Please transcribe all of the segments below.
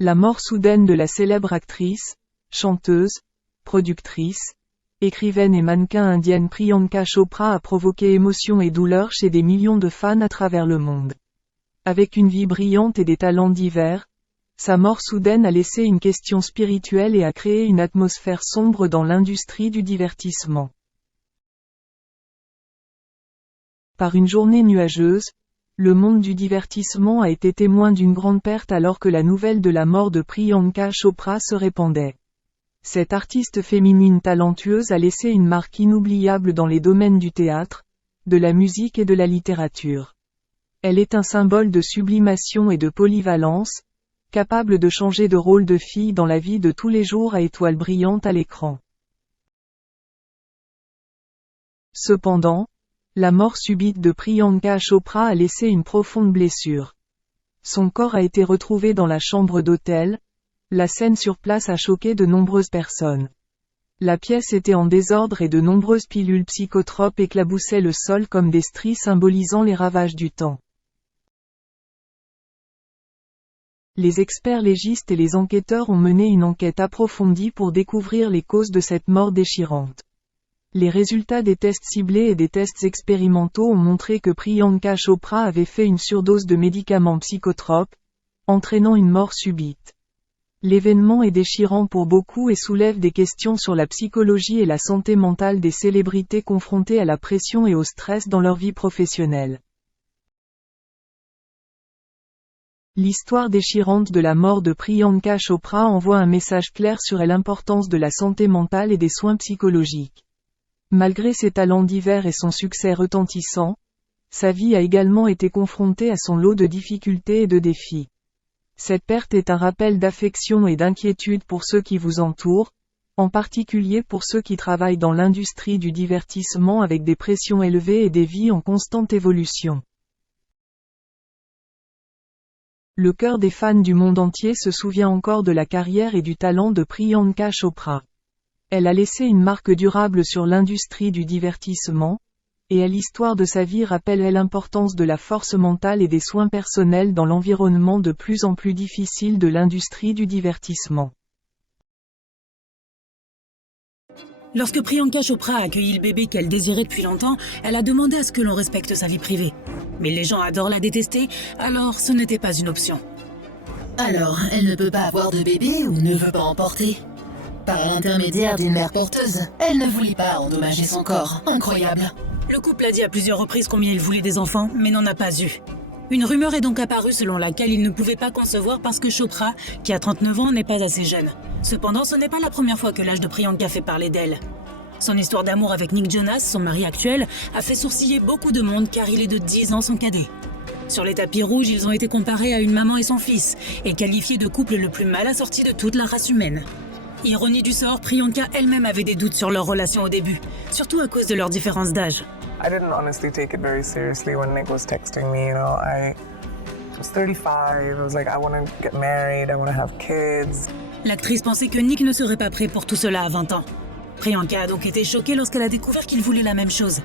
La mort soudaine de la célèbre actrice, chanteuse, productrice, écrivaine et mannequin indienne Priyanka Chopra a provoqué émotion et douleur chez des millions de fans à travers le monde. Avec une vie brillante et des talents divers, sa mort soudaine a laissé une question spirituelle et a créé une atmosphère sombre dans l'industrie du divertissement. Par une journée nuageuse, le monde du divertissement a été témoin d'une grande perte alors que la nouvelle de la mort de Priyanka Chopra se répandait. Cette artiste féminine talentueuse a laissé une marque inoubliable dans les domaines du théâtre, de la musique et de la littérature. Elle est un symbole de sublimation et de polyvalence, capable de changer de rôle de fille dans la vie de tous les jours à étoile brillante à l'écran. Cependant, la mort subite de Priyanka Chopra a laissé une profonde blessure. Son corps a été retrouvé dans la chambre d'hôtel. La scène sur place a choqué de nombreuses personnes. La pièce était en désordre et de nombreuses pilules psychotropes éclaboussaient le sol comme des stries symbolisant les ravages du temps. Les experts légistes et les enquêteurs ont mené une enquête approfondie pour découvrir les causes de cette mort déchirante. Les résultats des tests ciblés et des tests expérimentaux ont montré que Priyanka Chopra avait fait une surdose de médicaments psychotropes, entraînant une mort subite. L'événement est déchirant pour beaucoup et soulève des questions sur la psychologie et la santé mentale des célébrités confrontées à la pression et au stress dans leur vie professionnelle. L'histoire déchirante de la mort de Priyanka Chopra envoie un message clair sur l'importance de la santé mentale et des soins psychologiques. Malgré ses talents divers et son succès retentissant, sa vie a également été confrontée à son lot de difficultés et de défis. Cette perte est un rappel d'affection et d'inquiétude pour ceux qui vous entourent, en particulier pour ceux qui travaillent dans l'industrie du divertissement avec des pressions élevées et des vies en constante évolution. Le cœur des fans du monde entier se souvient encore de la carrière et du talent de Priyanka Chopra. Elle a laissé une marque durable sur l'industrie du divertissement, et l'histoire de sa vie rappelle l'importance de la force mentale et des soins personnels dans l'environnement de plus en plus difficile de l'industrie du divertissement. Lorsque Priyanka Chopra a accueilli le bébé qu'elle désirait depuis longtemps, elle a demandé à ce que l'on respecte sa vie privée. Mais les gens adorent la détester, alors ce n'était pas une option. Alors, elle ne peut pas avoir de bébé ou ne veut pas en porter? Par l'intermédiaire d'une mère porteuse, elle ne voulait pas endommager son corps. Incroyable. Le couple a dit à plusieurs reprises combien il voulait des enfants, mais n'en a pas eu. Une rumeur est donc apparue selon laquelle il ne pouvait pas concevoir parce que Chopra, qui a 39 ans, n'est pas assez jeune. Cependant, ce n'est pas la première fois que l'âge de Priyanka fait parler d'elle. Son histoire d'amour avec Nick Jonas, son mari actuel, a fait sourciller beaucoup de monde car il est de 10 ans son cadet. Sur les tapis rouges, ils ont été comparés à une maman et son fils, et qualifiés de couple le plus mal assorti de toute la race humaine. Ironie du sort, Priyanka elle-même avait des doutes sur leur relation au début, surtout à cause de leur différence d'âge. I didn't honestly take it very seriously when Nick was texting me, I was 35, I was like, I want to get married, I want to have kids. L'actrice pensait que Nick ne serait pas prêt pour tout cela à 20 ans. Priyanka a donc été choquée lorsqu'elle a découvert qu'il voulait la même chose.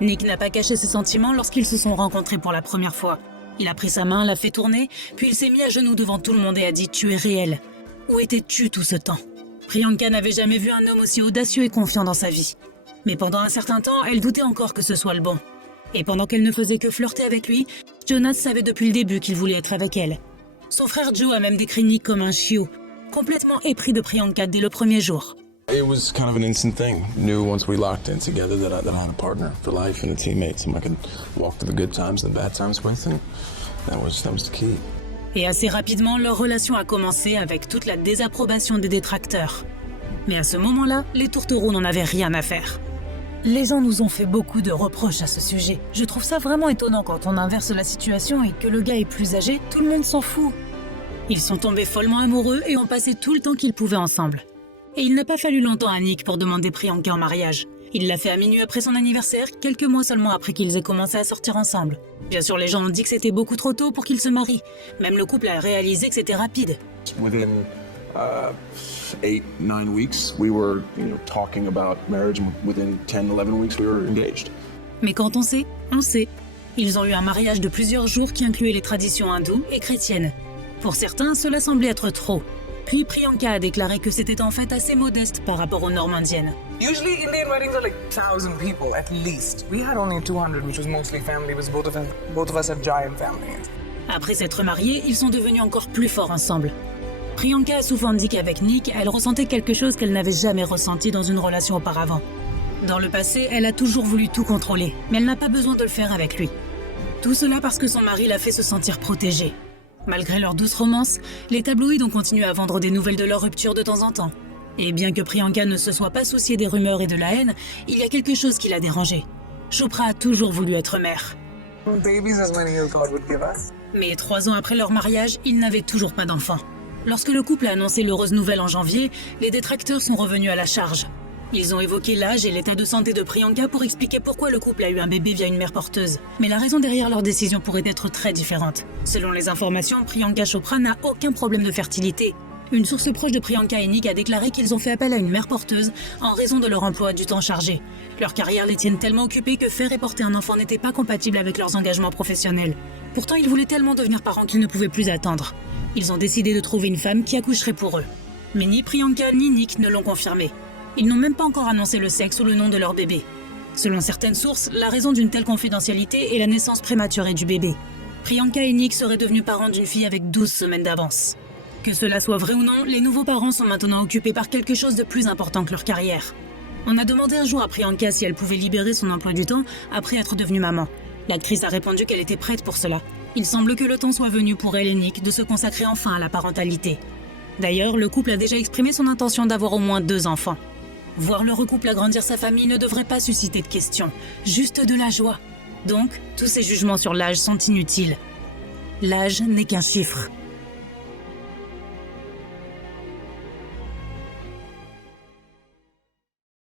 Nick n'a pas caché ses sentiments lorsqu'ils se sont rencontrés pour la première fois. Il a pris sa main, l'a fait tourner, puis il s'est mis à genoux devant tout le monde et a dit « Tu es réel ». Où étais-tu tout ce temps ? Priyanka n'avait jamais vu un homme aussi audacieux et confiant dans sa vie. Mais pendant un certain temps, elle doutait encore que ce soit le bon. Et pendant qu'elle ne faisait que flirter avec lui, Jonas savait depuis le début qu'il voulait être avec elle. Son frère Joe a même décrit Nick comme un chiot, complètement épris de Priyanka dès le premier jour. It was kind of an instant thing. Knew once we locked in together that I had a partner for life and a teammate, someone I could walk through the good times and the bad times with, and that was the key. Et assez rapidement, leur relation a commencé avec toute la désapprobation des détracteurs. Mais à ce moment-là, les tourtereaux n'en avaient rien à faire. Les gens nous ont fait beaucoup de reproches à ce sujet. Je trouve ça vraiment étonnant quand on inverse la situation et que le gars est plus âgé, tout le monde s'en fout. Ils sont tombés follement amoureux et ont passé tout le temps qu'ils pouvaient ensemble. Et il n'a pas fallu longtemps à Nick pour demander Priyanka en mariage. Il l'a fait à minuit après son anniversaire, quelques mois seulement après qu'ils aient commencé à sortir ensemble. Bien sûr, les gens ont dit que c'était beaucoup trop tôt pour qu'ils se marient. Même le couple a réalisé que c'était rapide. Within 8-9 weeks, we were talking about marriage. Within 10-11 weeks, we were engaged. Mais quand on sait, on sait. Ils ont eu un mariage de plusieurs jours qui incluait les traditions hindoues et chrétiennes. Pour certains, cela semblait être trop. Puis Priyanka a déclaré que c'était en fait assez modeste par rapport aux normes indiennes. Usually Indian weddings are like 1,000 people at least. We had only 200, which was mostly family, because both of us have giant families. Après s'être mariés, ils sont devenus encore plus forts ensemble. Priyanka a souvent dit qu'avec Nick, elle ressentait quelque chose qu'elle n'avait jamais ressenti dans une relation auparavant. Dans le passé, elle a toujours voulu tout contrôler, mais elle n'a pas besoin de le faire avec lui. Tout cela parce que son mari l'a fait se sentir protégée. Malgré leur douce romance, les tabloïds ont continué à vendre des nouvelles de leur rupture de temps en temps. Et bien que Priyanka ne se soit pas souciée des rumeurs et de la haine, il y a quelque chose qui l'a dérangée. Chopra a toujours voulu être mère. Babies as many as God would give us. Mais 3 ans après leur mariage, ils n'avaient toujours pas d'enfant. Lorsque le couple a annoncé l'heureuse nouvelle en janvier, les détracteurs sont revenus à la charge. Ils ont évoqué l'âge et l'état de santé de Priyanka pour expliquer pourquoi le couple a eu un bébé via une mère porteuse. Mais la raison derrière leur décision pourrait être très différente. Selon les informations, Priyanka Chopra n'a aucun problème de fertilité. Une source proche de Priyanka et Nick a déclaré qu'ils ont fait appel à une mère porteuse en raison de leur emploi du temps chargé. Leur carrière les tienne tellement occupés que faire et porter un enfant n'était pas compatible avec leurs engagements professionnels. Pourtant, ils voulaient tellement devenir parents qu'ils ne pouvaient plus attendre. Ils ont décidé de trouver une femme qui accoucherait pour eux. Mais ni Priyanka ni Nick ne l'ont confirmé. Ils n'ont même pas encore annoncé le sexe ou le nom de leur bébé. Selon certaines sources, la raison d'une telle confidentialité est la naissance prématurée du bébé. Priyanka et Nick seraient devenus parents d'une fille avec 12 semaines d'avance. Que cela soit vrai ou non, les nouveaux parents sont maintenant occupés par quelque chose de plus important que leur carrière. On a demandé un jour à Priyanka si elle pouvait libérer son emploi du temps après être devenue maman. L'actrice a répondu qu'elle était prête pour cela. Il semble que le temps soit venu pour elle et Nick de se consacrer enfin à la parentalité. D'ailleurs, le couple a déjà exprimé son intention d'avoir au moins 2 enfants. Voir le couple agrandir sa famille ne devrait pas susciter de questions, juste de la joie. Donc, tous ces jugements sur l'âge sont inutiles. L'âge n'est qu'un chiffre.